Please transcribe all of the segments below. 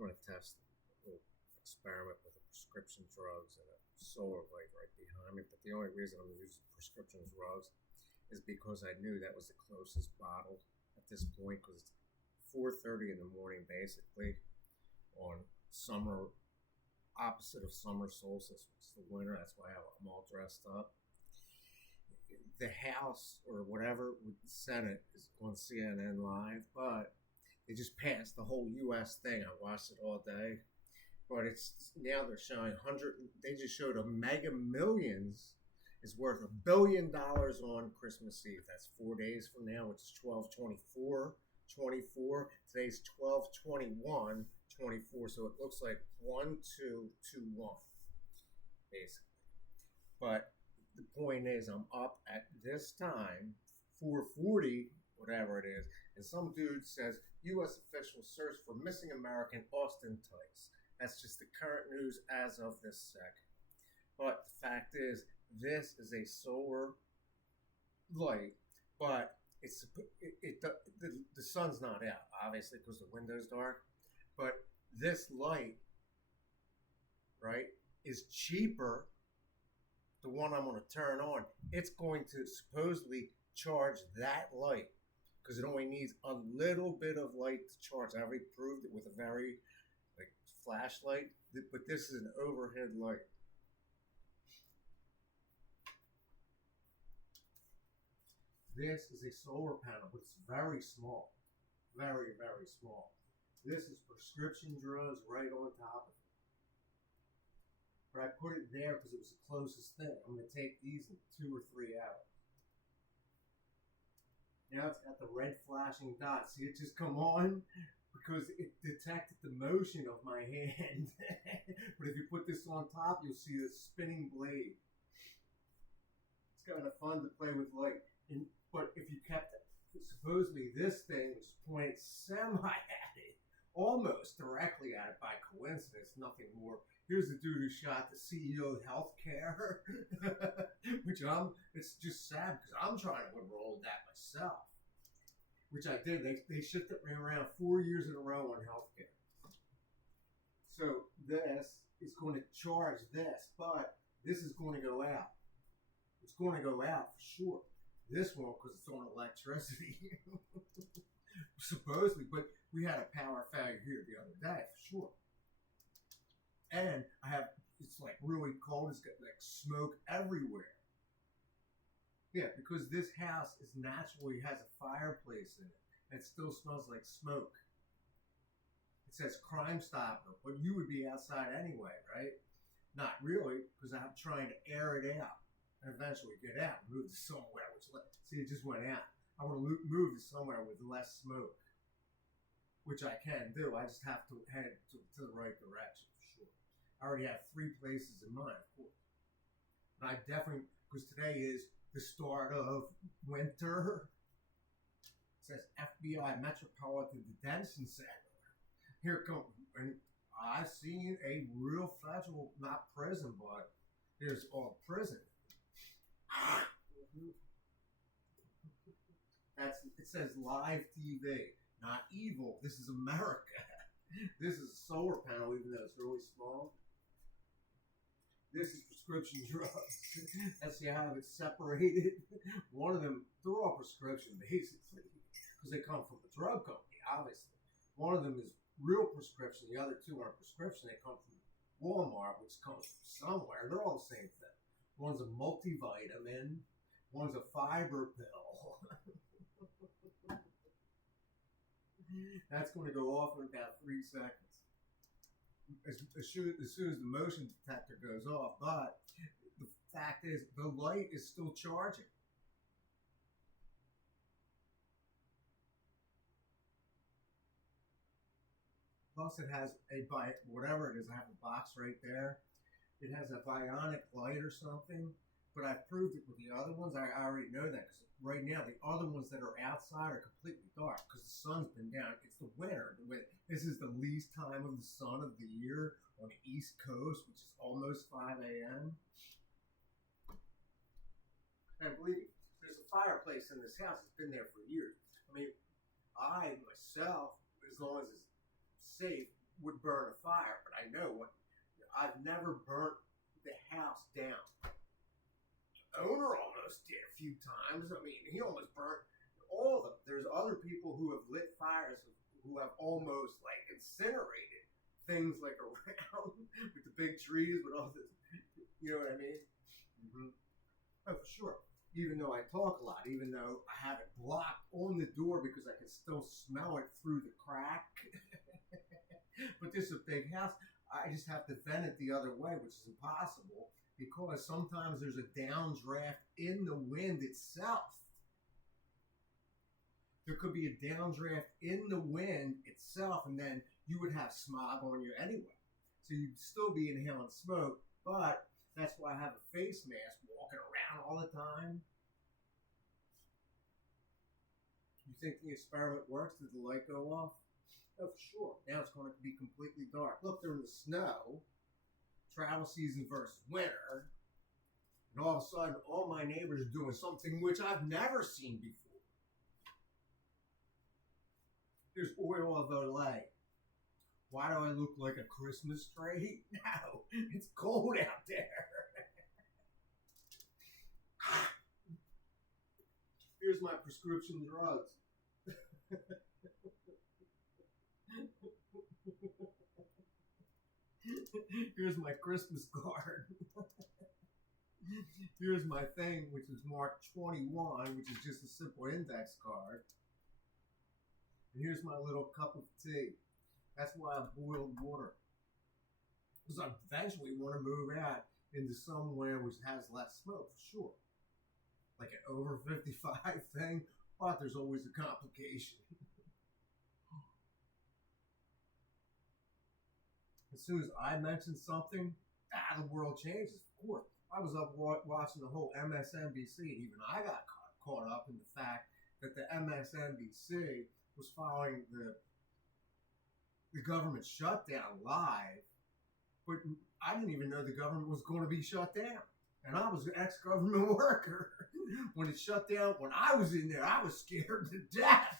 going to test a little experiment with the prescription drugs and a solar light right behind me. But the only reason I'm using prescription drugs is because I knew that was the closest bottle at this point because it's 4:30 in the morning basically on summer opposite of summer solstice. It's the winter. That's why I'm all dressed up. The House or whatever with the Senate is on CNN Live, but they just passed the whole U.S. thing. I watched it all day, but it's now they're showing hundred. They just showed a Mega Millions is worth $1 billion on Christmas Eve. That's 4 days from now, which is 12/24/24. Today's 12/21/24. So it looks like 1-2-2-1, basically. But the point is, I'm up at this time, 4:40, whatever it is, and some dude says U.S. officials search for missing American Austin Tice. That's just the current news as of this second. But the fact is, this is a solar light, but the sun's not out, obviously, because the window's dark. But this light, right, is cheaper. The one I'm going to turn on, it's going to supposedly charge that light because it only needs a little bit of light to charge. I already proved it with a very flashlight, but this is an overhead light. This is a solar panel, but it's very small, very, very small. This is prescription drugs right on top of it. But I put it there because it was the closest thing. I'm going to take these in 2 or 3 hours. Now it's got the red flashing dot. See it just come on? Because it detected the motion of my hand. But if you put this on top, you'll see a spinning blade. It's kind of fun to play with light. But if you kept it, supposedly this thing was pointed semi at it, almost directly at it by coincidence, nothing more. Here's the dude who shot the CEO of healthcare, which it's just sad because I'm trying to enroll that myself, which I did. They shifted me around 4 years in a row on healthcare. So this is going to charge this, but this is going to go out. It's going to go out for sure. This one, because it's on electricity, supposedly, but we had a power failure here the other day for sure. And it's like really cold. It's got like smoke everywhere. Yeah, because this house has a fireplace in it. And it still smells like smoke. It says Crime Stopper, but you would be outside anyway, right? Not really, because I'm trying to air it out and eventually get out and move to somewhere. See, it just went out. I want to move to somewhere with less smoke, which I can do. I just have to head to the right direction for sure. I already have 3 places in mind, of course. But I definitely, because today is the start of winter. It says FBI Metropolitan Detention Center. Here comes, and I've seen a real federal, not prison, but there's all prison. It says live TV, not evil. This is America. This is a solar panel, even though it's really small. This is prescription drugs. That's how it's separated. One of them, they're all prescription, basically, because they come from a drug company, obviously. One of them is real prescription. The other 2 aren't prescription. They come from Walmart, which comes from somewhere. They're all the same thing. One's a multivitamin. One's a fiber pill. That's going to go off in about 3 seconds. As soon as the motion detector goes off, but the fact is the light is still charging. Plus it has whatever it is, I have a box right there. It has a bionic light or something, but I've proved it with the other ones. I already know that because right now the other ones that are outside are completely dark because the sun's been down. It's the winter. This is the least time of the sun of the year on the East Coast, which is almost 5 a.m. And believe me, there's a fireplace in this house. It's been there for years. I mean, I myself, as long as it's safe, would burn a fire, but I know what I've never burnt the house down. The owner almost did a few times. I mean, he almost burnt all of them. There's other people who have lit fires who have almost like incinerated things like around with the big trees with all this. You know what I mean? Mm-hmm. Oh, for sure. Even though I talk a lot, even though I have it blocked on the door because I can still smell it through the crack. But this is a big house. I just have to vent it the other way, which is impossible because sometimes there's a downdraft in the wind itself. There could be a downdraft in the wind itself, and then you would have smog on you anyway. So you'd still be inhaling smoke, but that's why I have a face mask walking around all the time. You think the experiment works? Did the light go off? Oh, for sure. Now it's going to be completely dark. Look, they're in the snow. Travel season versus winter. And all of a sudden, all my neighbors are doing something which I've never seen before. There's oil of Olay. Why do I look like a Christmas tree? No, it's cold out there. Here's my prescription drugs. Here's my Christmas card. Here's my thing, which is marked 21, which is just a simple index card. And here's my little cup of tea. That's why I boiled water. Because I eventually want to move out into somewhere which has less smoke, for sure. Like an over 55 thing, but there's always a complication. As soon as I mention something, the world changes, of course. I was up watching the whole MSNBC, and even I got caught up in the fact that the MSNBC was following the government shutdown live, but I didn't even know the government was going to be shut down. And I was an ex-government worker. When it shut down, when I was in there, I was scared to death.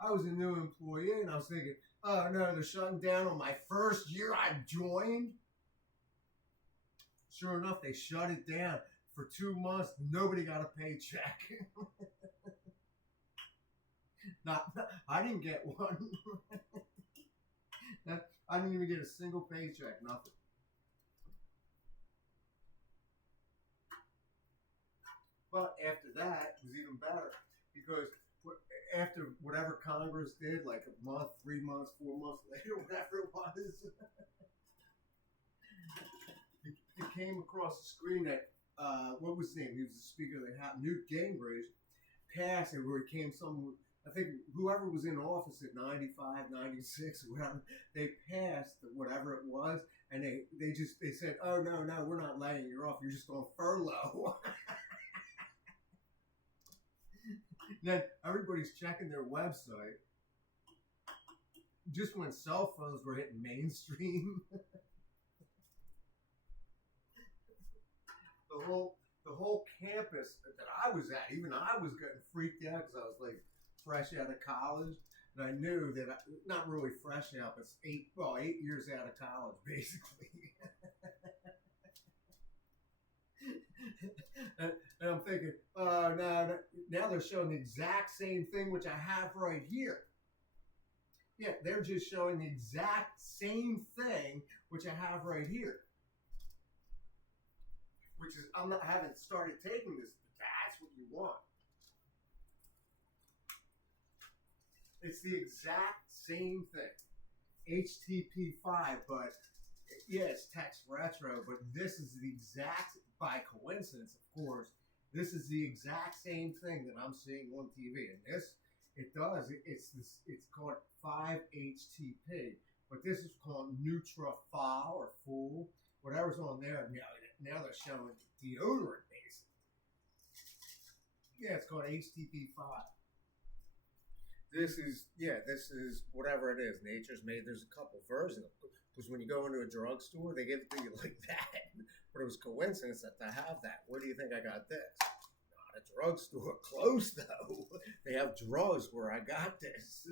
I was a new employee, and I was thinking, oh no, they're shutting down on my first year I joined. Sure enough, they shut it down. For 2 months, nobody got a paycheck. I didn't get one. I didn't even get a single paycheck, nothing. But after that, it was even better because after whatever Congress did, like a month, 3 months, 4 months later, whatever it was, it came across the screen that, what was his name? He was the Speaker of the House, Newt Gingrich, passed, and where it came I think whoever was in office at 95, 96, or whatever, they passed whatever it was, and they said, oh, no, we're not laying you off, you're just on furlough. Then everybody's checking their website. Just when cell phones were hitting mainstream. The whole campus that I was at, even I was getting freaked out because I was like fresh out of college, and I knew that not really fresh out, but 8 years out of college basically. And I'm thinking, oh no, now they're showing the exact same thing which I have right here. Yeah, they're just showing the exact same thing which I have right here. Which is, I haven't started taking this, but that's what you want. It's the exact same thing. HTTP5, but yeah, it's text retro, but this is the exact, by coincidence, of course, this is the exact same thing that I'm seeing on TV. And this, it's called 5-HTP, but this is called Nutrafol or Fool, whatever's on there. Now they're showing deodorant, basically. Yeah, it's called HTP5. This is whatever it is. Nature's made. There's a couple versions of it. Because when you go into a drugstore, they give it to you like that. But it was coincidence that I have that. Where do you think I got this? Not a drugstore. Close, though. They have drugs where I got this.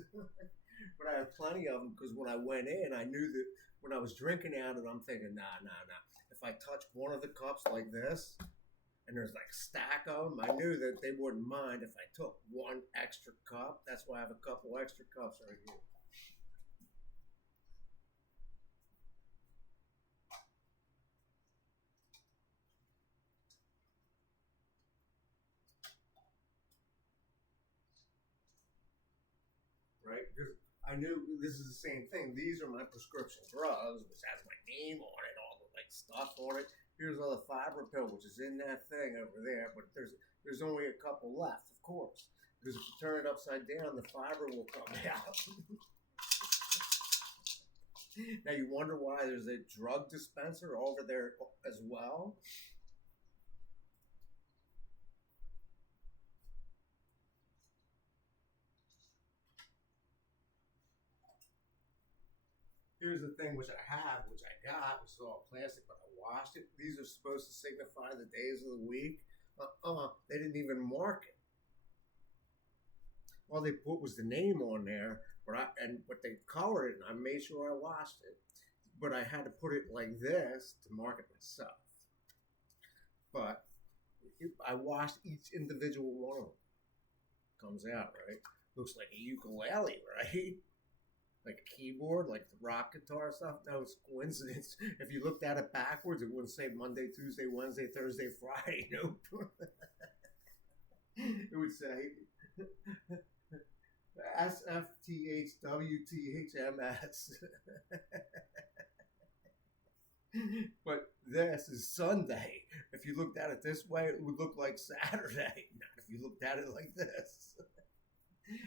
But I had plenty of them because when I went in, I knew that when I was drinking out of it, I'm thinking, nah, nah, nah. If I touch one of the cups like this, and there's like a stack of them, I knew that they wouldn't mind if I took one extra cup. That's why I have a couple extra cups right here. Right? Because I knew this is the same thing. These are my prescription drugs, which has my name on it, all the like stuff on it. Here's all the fiber pill, which is in that thing over there, but there's only a couple left, of course. Because if you turn it upside down, the fiber will come out. Now you wonder why there's a drug dispenser over there as well. Here's the thing which I have, which I got, which is all plastic, but I washed it. These are supposed to signify the days of the week. They didn't even mark it. All they put was the name on there, but they colored it, and I made sure I washed it. But I had to put it like this to mark it myself. But I washed each individual one of them. Comes out right. Looks like a ukulele, right? Like a keyboard, like the rock guitar stuff. No, it's coincidence. If you looked at it backwards, it wouldn't say Monday, Tuesday, Wednesday, Thursday, Friday. Nope. It would say SFTHWTHMS. But this is Sunday. If you looked at it this way, it would look like Saturday. Not if you looked at it like this.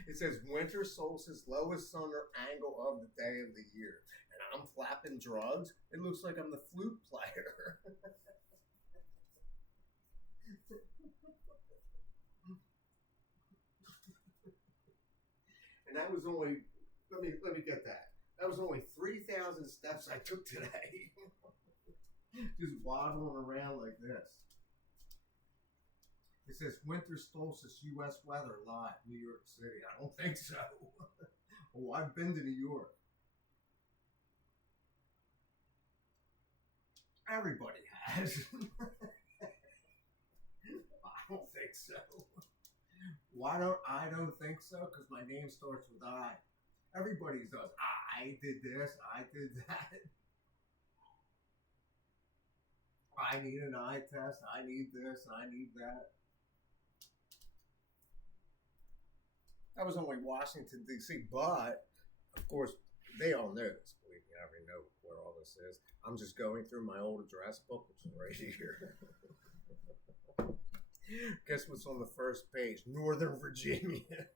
It says winter solstice, lowest solar angle of the day of the year. And I'm flapping drugs. It looks like I'm the flute player. And that was only, let me get that. That was only 3,000 steps I took today. Just waddling around like this. It says winter solstice U.S. weather live, New York City. I don't think so. Oh, I've been to New York. Everybody has. I don't think so. Why don't I don't think so? Because my name starts with I. Everybody does. I did this. I did that. I need an eye test. I need this. I need that. I was only Washington, D.C., but of course, they all know this. Believe me, I already know where all this is. I'm just going through my old address book, which is right here. Guess what's on the first page? Northern Virginia.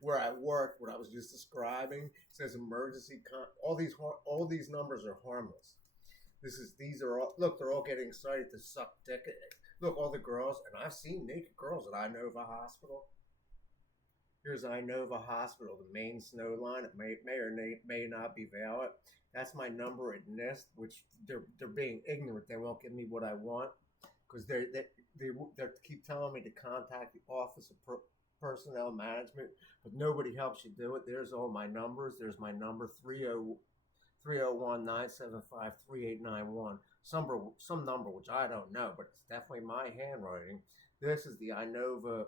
Where I work, what I was just describing, it says emergency. All these numbers are harmless. These are all. Look, they're all getting excited to suck dick. Look, all the girls, and I've seen naked girls at Inova Hospital. Here's Inova Hospital, the main snow line. It may or may not be valid. That's my number at NIST, which they're being ignorant. They won't give me what I want because they keep telling me to contact the Office of Personnel Management, but nobody helps you do it. There's all my numbers. There's my number 301-975-3891. Some number which I don't know, but it's definitely my handwriting. This is the Inova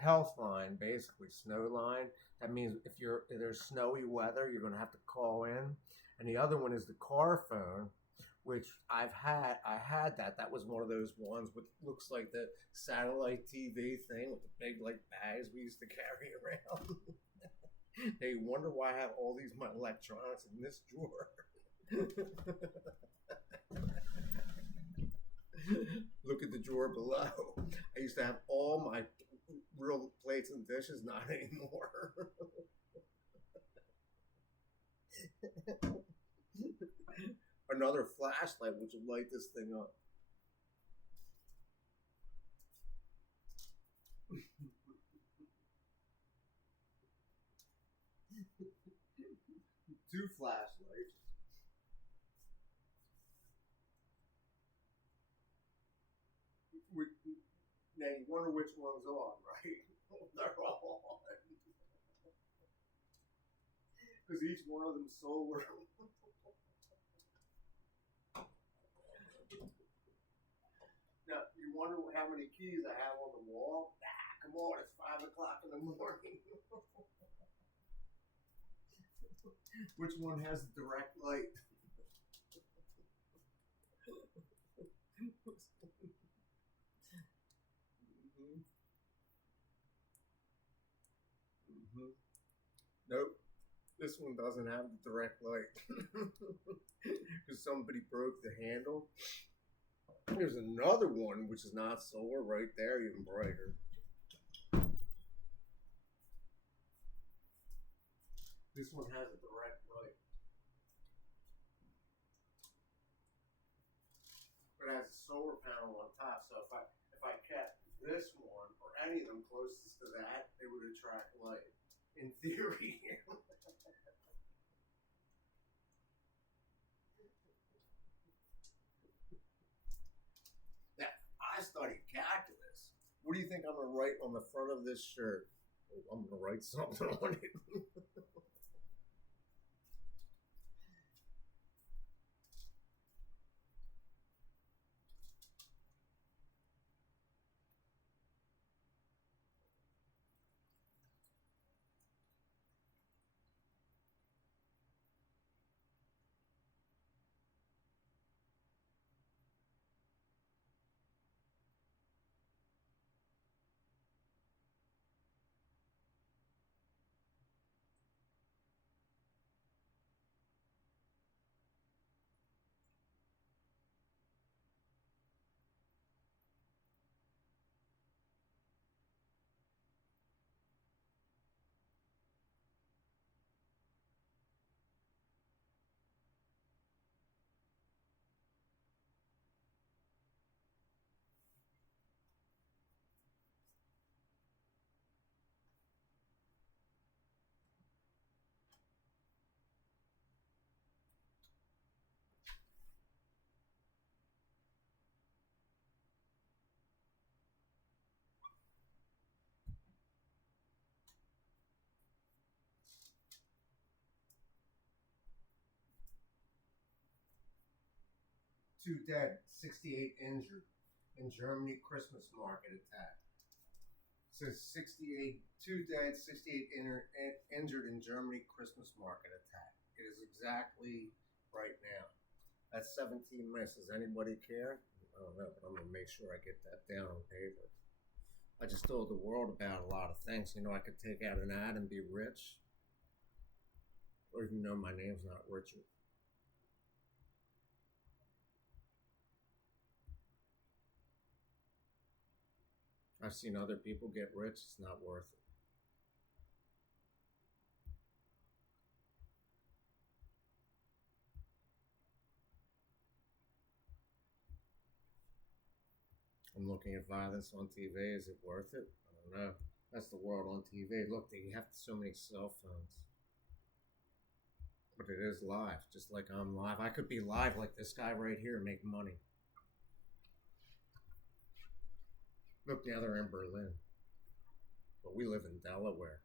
health line, basically snow line. That means if there's snowy weather, you're going to have to call in. And the other one is the car phone, which I had that. That was one of those ones with looks like the satellite TV thing with the big like bags we used to carry around. They wonder why I have all these my electronics in this drawer. Look at the drawer below. I used to have all my real plates and dishes, not anymore. Another flashlight which will light this thing up. Two flashlights. Now you wonder which one's on, right? They're all on. because each one of them solar. Now, you wonder how many keys I have on the wall? Ah, come on, it's 5 o'clock in the morning. Which one has direct light? Mm-hmm. Mm-hmm. Nope. This one doesn't have the direct light. Because somebody broke the handle. There's another one which is not solar right there, even brighter. This one has a direct light. But it has a solar panel on top, so if I kept this one or any of them closest to that, it would attract light. In theory. Now, I studied calculus. What do you think I'm gonna write on the front of this shirt? Oh, I'm gonna write something on it. 2 dead, 68 injured in Germany Christmas market attack. It says 68, 2 dead, 68 injured in Germany Christmas market attack. It is exactly right now. That's 17 minutes. Does anybody care? I don't know, but I'm going to make sure I get that down on paper. I just told the world about a lot of things. You know, I could take out an ad and be rich. Or even though my name's not Richard. I've seen other people get rich. It's not worth it. I'm looking at violence on TV. Is it worth it? I don't know. That's the world on TV. Look, they have so many cell phones. But it is live, just like I'm live. I could be live like this guy right here and make money. Look, now they're in Berlin. But we live in Delaware,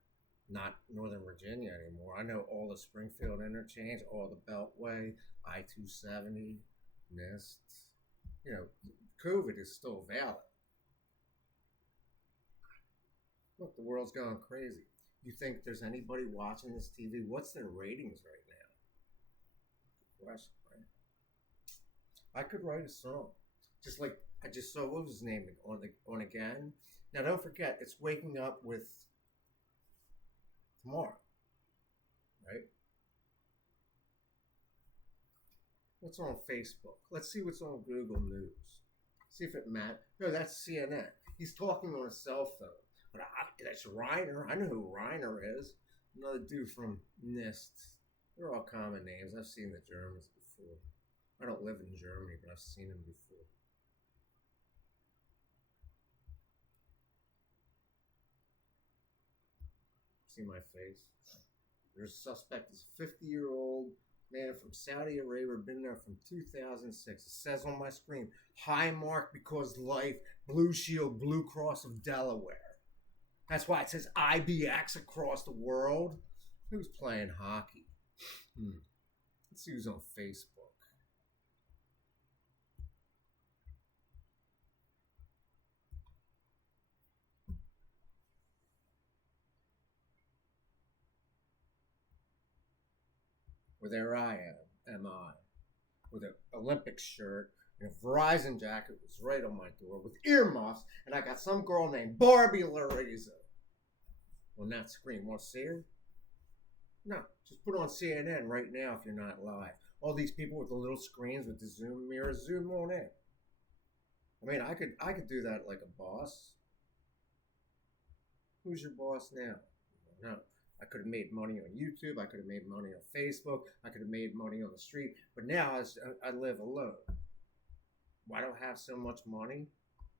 not Northern Virginia anymore. I know all the Springfield interchange, all the Beltway, I-270, NIST. You know, COVID is still valid. Look, the world's going crazy. You think there's anybody watching this TV? What's their ratings right now? Good question, right? I could write a song. Just like I just saw, what was his name on again? Now don't forget, it's waking up with tomorrow, right? What's on Facebook? Let's see what's on Google News. See if it matters. No, that's CNN. He's talking on a cell phone. But that's Reiner. I know who Reiner is. Another dude from NIST. They're all common names. I've seen the Germans before. I don't live in Germany, but I've seen them before. See my face? There's a suspect is a 50-year-old man from Saudi Arabia, been there from 2006. It says on my screen, Highmark Because Life, Blue Shield, Blue Cross of Delaware. That's why it says IBX across the world. Who's playing hockey? Hmm. Let's see who's on Facebook. Well, there I am I, with an Olympic shirt and a Verizon jacket was right on my door with earmuffs, and I got some girl named Barbie Lareza on that screen. Want to see her? No, just put on CNN right now if you're not live. All these people with the little screens with the zoom mirrors, zoom on in. I mean, I could do that like a boss. Who's your boss now? No. I could have made money on YouTube. I could have made money on Facebook. I could have made money on the street. But now I live alone. Why do I have so much money?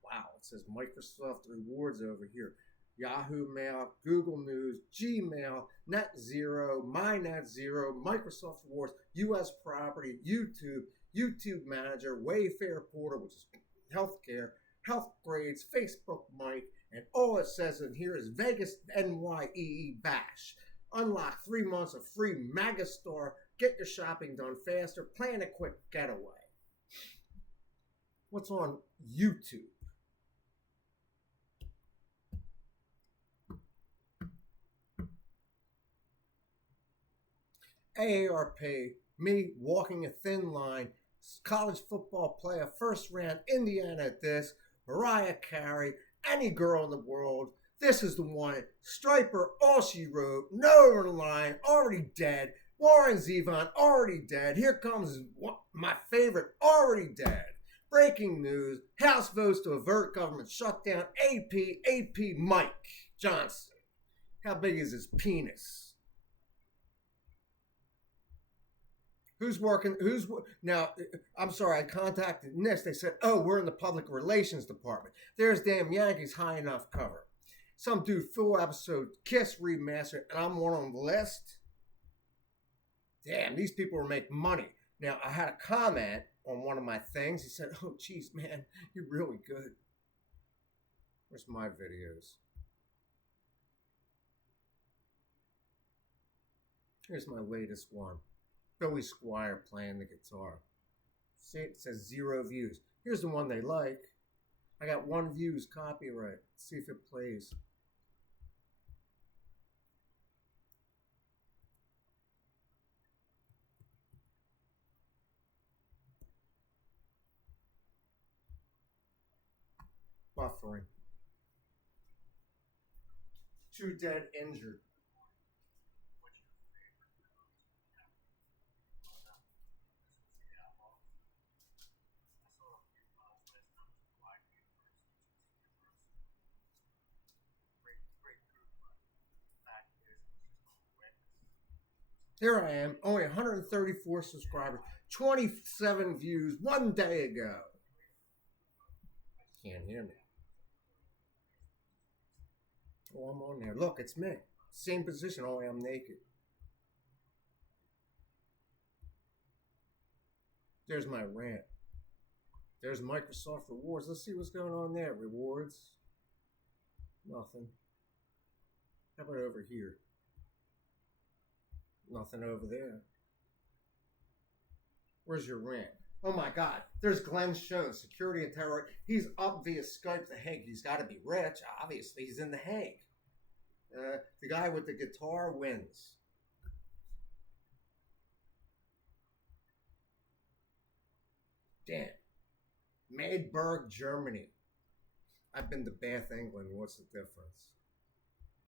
Wow, it says Microsoft rewards over here. Yahoo Mail, Google News, Gmail, Net Zero, My Net Zero, Microsoft Rewards, US Property, YouTube, YouTube Manager, Wayfair Portal, which is healthcare, health grades, Facebook Mike, and all it says in here is Vegas NYEE Bash. Unlock 3 months of free MAGA Store. Get your shopping done faster. Plan a quick getaway. What's on YouTube? AARP, me walking a thin line, college football player, first round, Indiana at this, Mariah Carey, any girl in the world. This is the one. Striper, all she wrote, no line, already dead. Warren Zevon, already dead. Here comes my favorite, already dead. Breaking news, House votes to avert government shutdown. AP Mike Johnson. How big is his penis? Who's working? Now? I'm sorry, I contacted NIST. They said, "Oh, we're in the public relations department." There's damn Yankees high enough cover. Some dude full episode Kiss remastered, and I'm one on the list. Damn, these people are making money. Now I had a comment on one of my things. He said, "Oh, geez, man, you're really good." Where's my videos? Here's my latest one. Billy Squier playing the guitar. See, it says 0 views. Here's the one they like. I got 1 views, copyright. Let's see if it plays. Buffering. 2 dead, injured. Here I am, only 134 subscribers, 27 views 1 day ago. Can't hear me. Oh, I'm on there. Look, it's me. Same position, only I'm naked. There's my rant. There's Microsoft Rewards. Let's see what's going on there. Rewards. Nothing. How about over here? Nothing over there. Where's your rant? Oh my God, there's Glenn Schoen, security and terror. He's up via Skype to Hague. He's got to be rich. Obviously, he's in the Hague. The guy with the guitar wins. Damn. Maidberg, Germany. I've been to Bath, England. What's the difference?